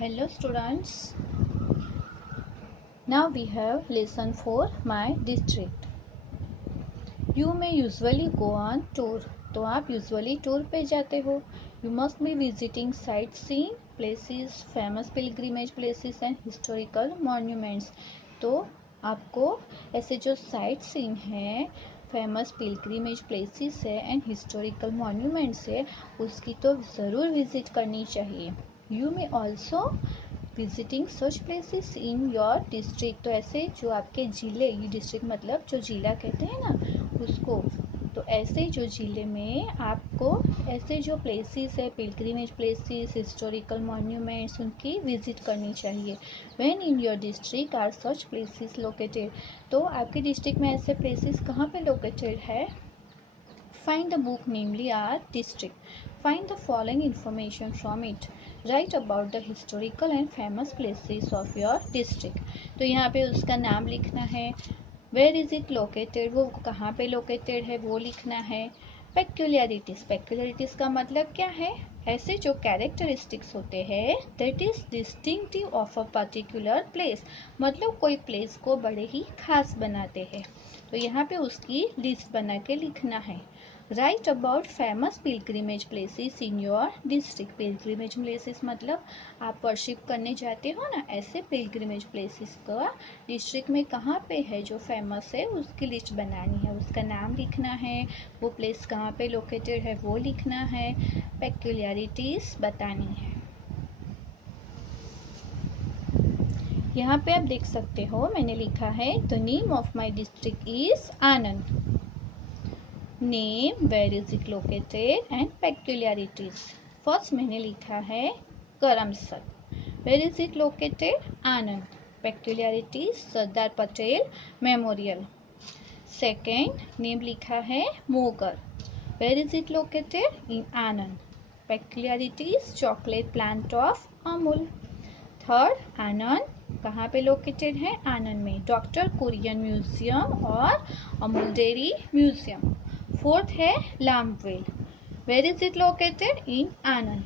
Hello students, now we have lesson 4 my district. You may usually go on tour. तो आप usually tour पे जाते हो. You must be visiting sightseeing places, famous pilgrimage places and historical monuments. तो आपको ऐसे जो sightseeing है, फेमस पिलग्रिमेज प्लेसेस है एंड हिस्टोरिकल मॉन्यूमेंट्स है, उसकी तो ज़रूर विजिट करनी चाहिए. You may also visiting such places in your district. तो ऐसे जो आपके ज़िले, ये डिस्ट्रिक्ट मतलब जो ज़िला कहते हैं ना उसको, तो ऐसे जो ज़िले में आपको ऐसे जो प्लेसेस है, पिलग्रिमेज प्लेसेस, हिस्टोरिकल मॉन्यूमेंट्स, उनकी विजिट करनी चाहिए. When in your district are such places located. तो आपके डिस्ट्रिक्ट में ऐसे प्लेसेस कहाँ पे लोकेटेड है? Find the book namely our district. Find the following information from it. Write about the historical and famous places of your district. तो यहाँ पे उसका नाम लिखना है. Where is it located? वो कहाँ पे located है वो लिखना है. Peculiarities. Peculiarities का मतलब क्या है? ऐसे जो कैरेक्टरिस्टिक्स होते हैं that is distinctive of a particular place. मतलब कोई प्लेस को बड़े ही खास बनाते हैं. तो यहाँ पे उसकी लिस्ट बना के लिखना है. Right about famous pilgrimage places in your district. Pilgrimage places मतलब आप वर्शिप करने जाते हो ना, ऐसे पिलग्रिमेज प्लेसेस का डिस्ट्रिक्ट में कहाँ पे है जो फेमस है उसकी लिस्ट बनानी है. उसका नाम लिखना है, वो प्लेस कहाँ पे लोकेटेड है वो लिखना है, पेक्यूलियरिटीज बतानी है. यहाँ पे आप देख सकते हो मैंने लिखा है the name of my district is Anand. Name, where is it located and peculiarities. First मैंने लिखा है Karamsad. Where is it located? Anand. Peculiarities Sardar Patel memorial. Second name लिखा है Mogar. Where is it located? In Anand. Peculiarities chocolate plant of Amul. Third Anand कहाँ पे located है? आनंद में doctor Kurien museum और अमूल डेयरी म्यूजियम. फोर्थ है Lamvel. Where is it located? In Anand.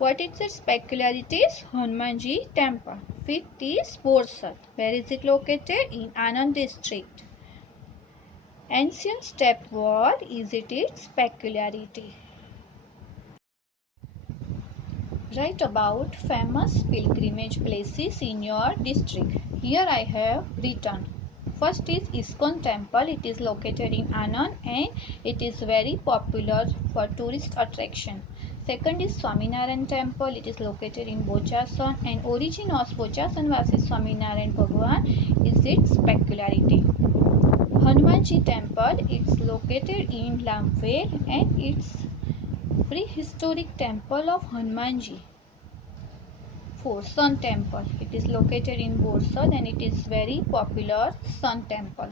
What is its peculiarities? Hanumanji temple. Fifth is Borsad. Where is it located? In Anand district. Ancient step wall, is it its peculiarity? Write about famous pilgrimage places in your district. Here I have written. First is ISKCON temple. It is located in Anand and it is very popular for tourist attraction. Second is Swaminarayan temple. It is located in Bochasan and origin of Bochasan Vasi Swaminarayan Bhagwan is its peculiarity. Hanumanji temple. It's located in Lamphel and it's prehistoric temple of Hanumanji. Fourth, Sun temple. It is located in Borsad and it is very popular Sun temple.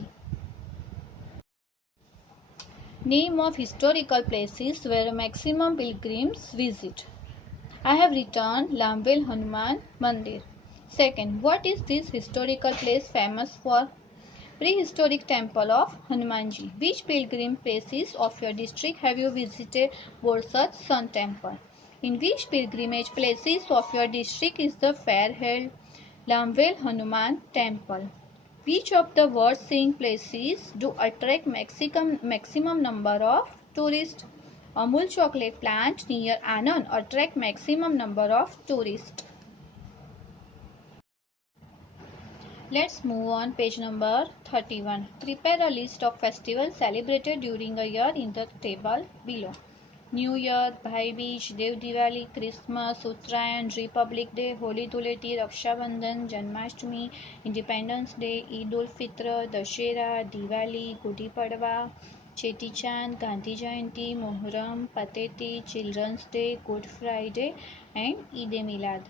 Name of historical places where maximum pilgrims visit. I have written Lamvel Hanuman Mandir. Second, what is this historical place famous for? Prehistoric temple of Hanumanji. Which pilgrim places of your district have you visited? Borsad Sun temple. In which pilgrimage places of your district is the fair held? Lamvel Hanuman temple. Which of the world seeing places do attract maximum number of tourists? Amul chocolate plant near Anand attract maximum number of tourists. Let's move on page number 31. Prepare a list of festivals celebrated during a year in the table below. New Year, Bhai Beej, Dev Diwali, Christmas, Uttarayan, Republic Day, Holi Dhuleti, Raksha Bandhan, Janmashtami, Independence Day, Eid ul Fitr, Dashera, Diwali, Gudi Padwa, Cheti Chand, Gandhi Jayanti, Muharram, Pateti, Children's Day, Good Friday and Eid-e-Milad.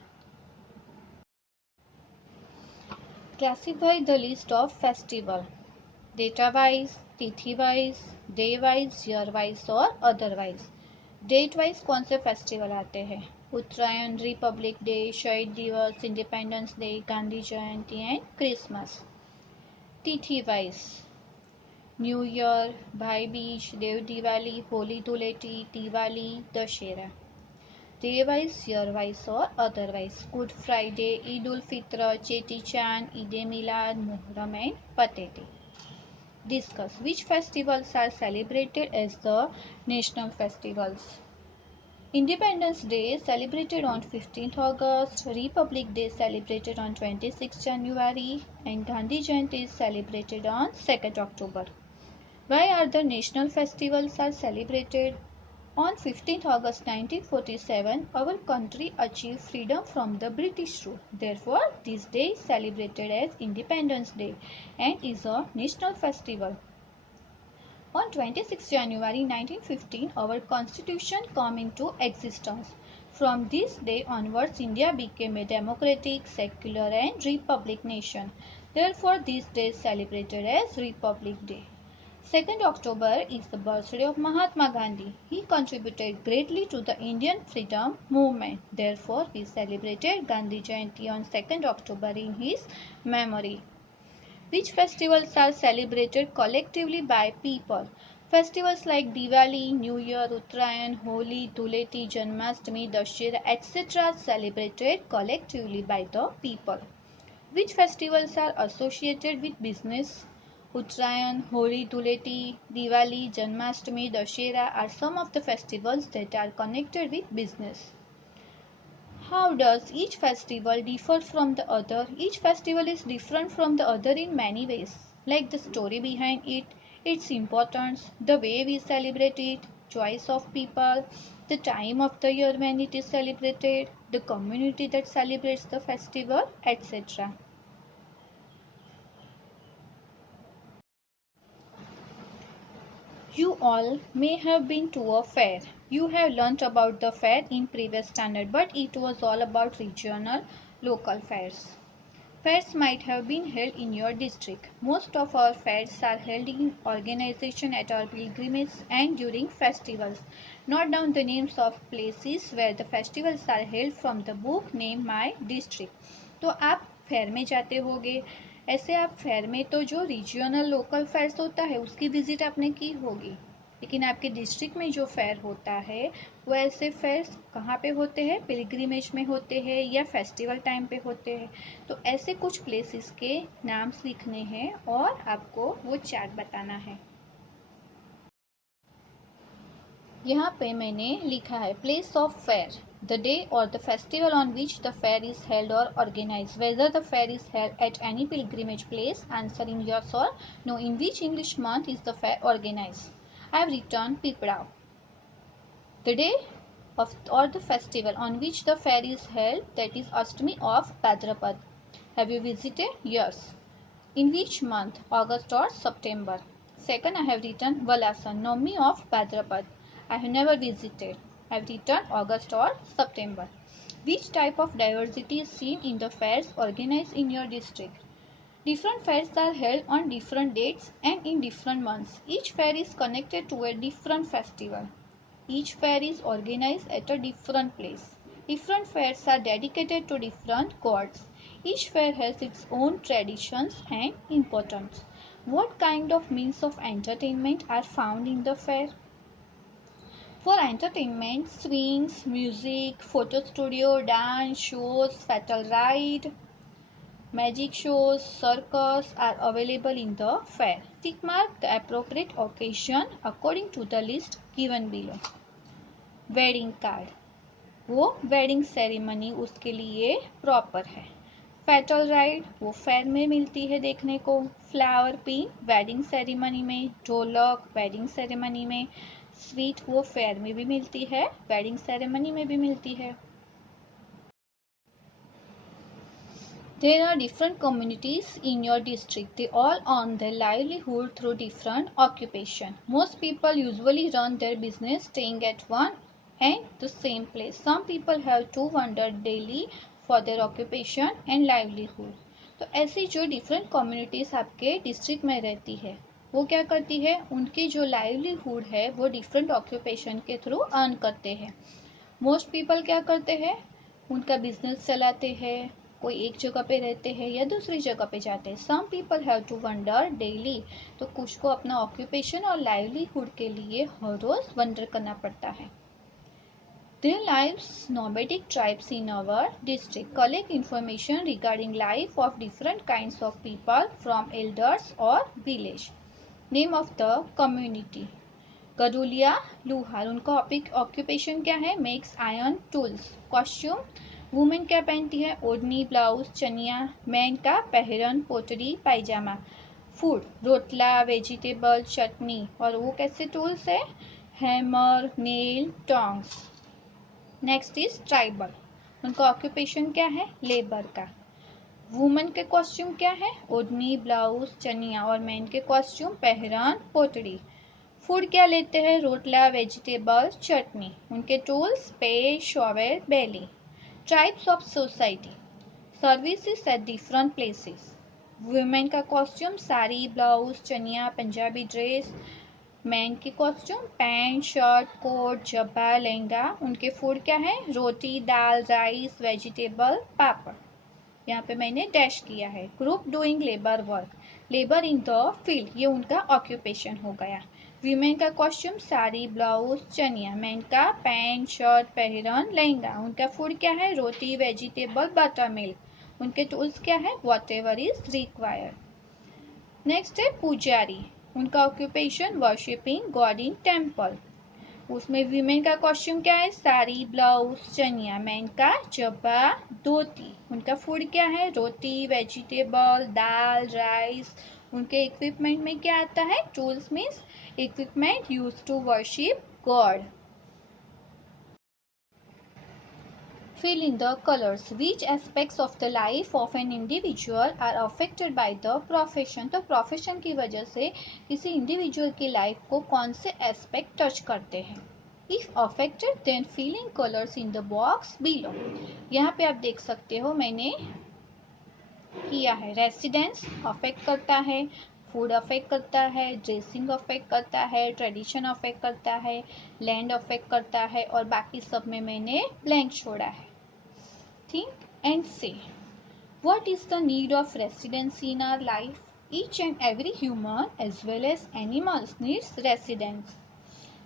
Classify the list of festival. Data wise, तिथि wise, day wise, year wise और otherwise. Date wise कौन से festival आते हैं? उत्तरायण, Republic day, शहीद दिवस, independence day, Gandhi Jayanti and Christmas. तिथि wise new year, भाई बीज, देव Diwali, Holi Dhuleti, Diwali, Dussehra. day wise, year wise or otherwise. Good Friday, Eid ul Fitr, Cheti Chand, Eid e Milad, Muharram and Pateh Day. Discuss which festivals are celebrated as the national festivals. Independence Day celebrated on 15th August, Republic Day celebrated on 26th January and Gandhi Jayanti is celebrated on 2nd October. Why are the national festivals are celebrated? On 15th August 1947, our country achieved freedom from the British rule. Therefore, this day is celebrated as Independence Day and is a national festival. On 26 January 1915, our constitution came into existence. From this day onwards, India became a democratic, secular and republic nation. Therefore, this day is celebrated as Republic Day. 2nd October is the birthday of Mahatma Gandhi. He contributed greatly to the Indian freedom movement. Therefore, we celebrated Gandhi Jayanti on 2nd October in his memory. Which festivals are celebrated collectively by people? Festivals like Diwali, New Year, Uttarayan, Holi, Dhuleti, Janmashtami, Dussehra, etc. are celebrated collectively by the people. Which festivals are associated with business? Uttarayan, Holi, Dhuleti, Diwali, Janmashtami, Dussehra are some of the festivals that are connected with business. How does each festival differ from the other? Each festival is different from the other in many ways, like the story behind it, its importance, the way we celebrate it, choice of people, the time of the year when it is celebrated, the community that celebrates the festival, etc. You all may have been to a fair. You have learnt about the fair in previous standard, but it was all about regional, local fairs. Fairs might have been held in your district. Most of our fairs are held in organization at our pilgrimage and during festivals. Note down the names of places where the festivals are held from the book Name My District. तो आप fair में जाते होगे, ऐसे आप fair में तो जो रीजनल लोकल फेयर्स होता है उसकी विजिट आपने की होगी, लेकिन आपके डिस्ट्रिक्ट में जो फेयर होता है वो ऐसे फेयर्स कहाँ पे होते हैं? पिलग्रिमेज में होते हैं या फेस्टिवल टाइम पे होते हैं। तो ऐसे कुछ प्लेसेस के नाम्स लिखने हैं और आपको वो चार्ट बताना है। यहाँ पे मैंने लिखा है place of fair, the day or the festival on which the fair is held or organize, whether the fair is held at any pilgrimage place, answer in yes or no, in which English month is the fair organize. I have written Pipdav, the day of or the festival on which the fair is held, that is Ashtami of Bhadrapad. Have you visited? Yes. In which month? August or September. Second, I have written Valasan, Navami of Bhadrapad. I have never visited. I have written August or September. Which type of diversity is seen in the fairs organized in your district? Different fairs are held on different dates and in different months. Each fair is connected to a different festival. Each fair is organized at a different place. Different fairs are dedicated to different gods. Each fair has its own traditions and importance. What kind of means of entertainment are found in the fair? For entertainment, swings, music, photo studio, dance, shows, fatal ride, magic shows, circus are available in the fair. Tick mark the appropriate occasion according to the list given below. Wedding card, वो wedding ceremony उसके लिए proper है। फेटल ride वो fair में मिलती है देखने को। फ्लावर पिन वेडिंग सेरेमनी में। ढोलक वेडिंग सेरेमनी में। स्वीट वो फेयर में भी मिलती है, वेडिंग सेरेमनी में भी मिलती है। There are different communities in your district. They all earn their livelihood through different occupation. Most people usually run their business staying at one and the same place. Some people have to wander daily for their occupation and livelihood. तो ऐसी जो different communities आपके district में रहती है वो क्या करती है, उनकी जो लाइवलीहुड है वो डिफरेंट ऑक्यूपेशन के थ्रू अर्न करते हैं। मोस्ट पीपल क्या करते हैं, उनका बिजनेस चलाते हैं, कोई एक जगह पे रहते हैं या दूसरी जगह पे जाते हैं। Some people have to wander daily, तो कुछ को अपना ऑक्यूपेशन और लाइवलीहुड के लिए हर रोज वंडर करना पड़ता है। There lives nomadic tribes in our district. Collect information regarding life of different kinds of people from elders or village. Name of the community. गडुलिया लूहार. उनका ऑक्यूपेशन क्या है? Makes iron tools. Costume. Women क्या पहनती है? ओढ़नी, ब्लाउज, चनिया. मैन का पहरन, पोटरी, पायजामा. Food. Rotla, vegetable, चटनी. और वो कैसे टूल्स है? Hammer, nail, tongs. Next is tribal. उनका ऑक्यूपेशन क्या है? लेबर का. वुमेन के कॉस्ट्यूम क्या है? ओढ़नी, ब्लाउज, चनिया. और मैन के कॉस्ट्यूम पहरन, पोटरी. फूड क्या लेते हैं? रोटला, वेजिटेबल, चटनी. उनके टूल्स पे, शॉवेल, बेली. Tribes of society. Services at different places. Women का costume sari, blouse, chaniya, Punjabi dress. Man की कॉस्ट्यूम पैंट, शर्ट, कोट, जब्बा, लहंगा. उनके फूड क्या है? Roti, dal, rice, vegetable, papad. यहाँ पे मैंने डैश किया है. Group doing labour work. Labour in the field, ये उनका ऑक्यूपेशन हो गया. वीमेन का costume sari, blouse, chaniya. Man का पैंट, शर्ट, पहरन, लहंगा. उनका फूड क्या है? Roti, vegetable, butter milk. उनके टूल्स क्या है? What ever is required. Next है पुजारी. उनका occupation worshipping God in temple. उसमें वीमेन का कॉस्ट्यूम क्या है? साड़ी, ब्लाउज, चनिया. मैन का जब्बा, धोती. उनका फूड क्या है? Roti, vegetable, dal, rice. उनके इक्विपमेंट में क्या आता है? Tools means equipment use to worship god. Fill in the colors. Which aspects of the life of an individual are affected by the profession? तो प्रोफेशन की वजह से किसी इंडिविजुअल की लाइफ को कौन से एस्पेक्ट टच करते हैं? If affected, then fill in colors in the box below. यहाँ पे आप देख सकते हो मैंने किया है. रेसिडेंस अफेक्ट करता है, फूड अफेक्ट करता है, ड्रेसिंग अफेक्ट करता है, ट्रेडिशन अफेक्ट करता है, लैंड अफेक्ट करता है और बाकी सब में मैंने ब्लैंक छोड़ा है. Think and say. What is the need of residency in our life? Each and every human as well as animals needs residence.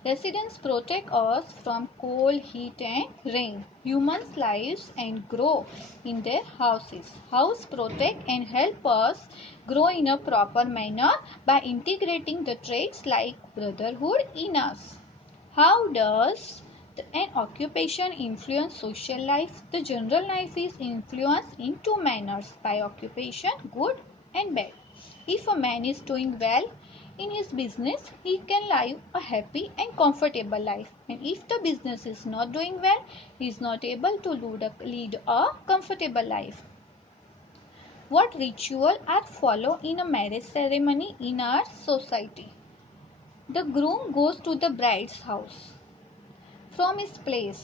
Residents protect us from cold, heat and rain. Humans live and grow in their houses. House protect and help us grow in a proper manner by integrating the traits like brotherhood in us. How does an occupation influence social life? The general life is influenced in two manners by occupation, good and bad. If a man is doing well in his business, he can live a happy and comfortable life. And if the business is not doing well, he is not able to lead a comfortable life. What ritual are followed in a marriage ceremony in our society? The groom goes to the bride's house. From his place,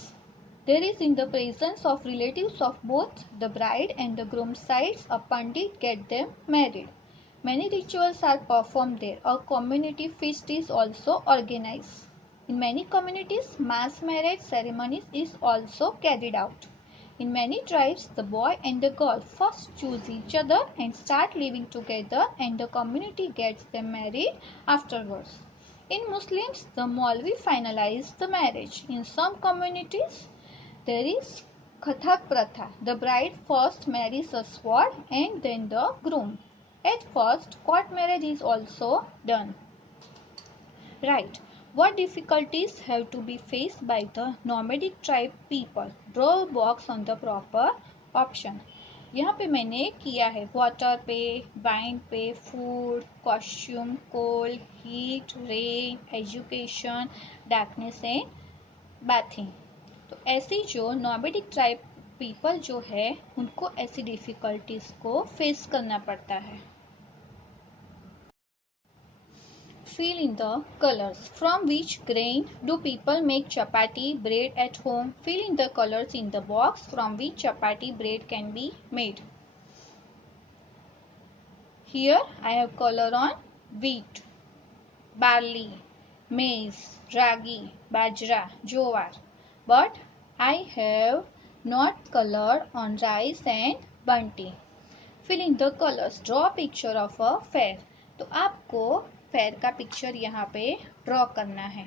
there is in the presence of relatives of both the bride and the groom sides, a pandit get them married. Many rituals are performed there. A community feast is also organized. In many communities, mass marriage ceremonies is also carried out. In many tribes, the boy and the girl first choose each other and start living together, and the community gets them married afterwards. In Muslims, the Maulvi finalized the marriage. In some communities, there is Kathak Pratha. The bride first marries a sword and then the groom. At first, court marriage is also done. Right. What difficulties have to be faced by the nomadic tribe people? Draw a box on the proper option. यहाँ पे मैंने किया है water पे, wine पे, food, costume, cold, heat, rain, education, darkness and bathing. तो ऐसी जो नॉमेडिक ट्राइब पीपल जो है उनको ऐसी डिफिकल्टीज को फेस करना पड़ता है. Fill in the colors. From which grain do people make chapati bread at home? Fill in the colors in the box. From which chapati bread can be made? Here I have color on wheat, barley, maize, ragi, bajra, jowar. But I have not colored on rice and bunti. Fill in the colors. Draw a picture of a fair. तो आपको fair का picture यहाँ पे draw करना है.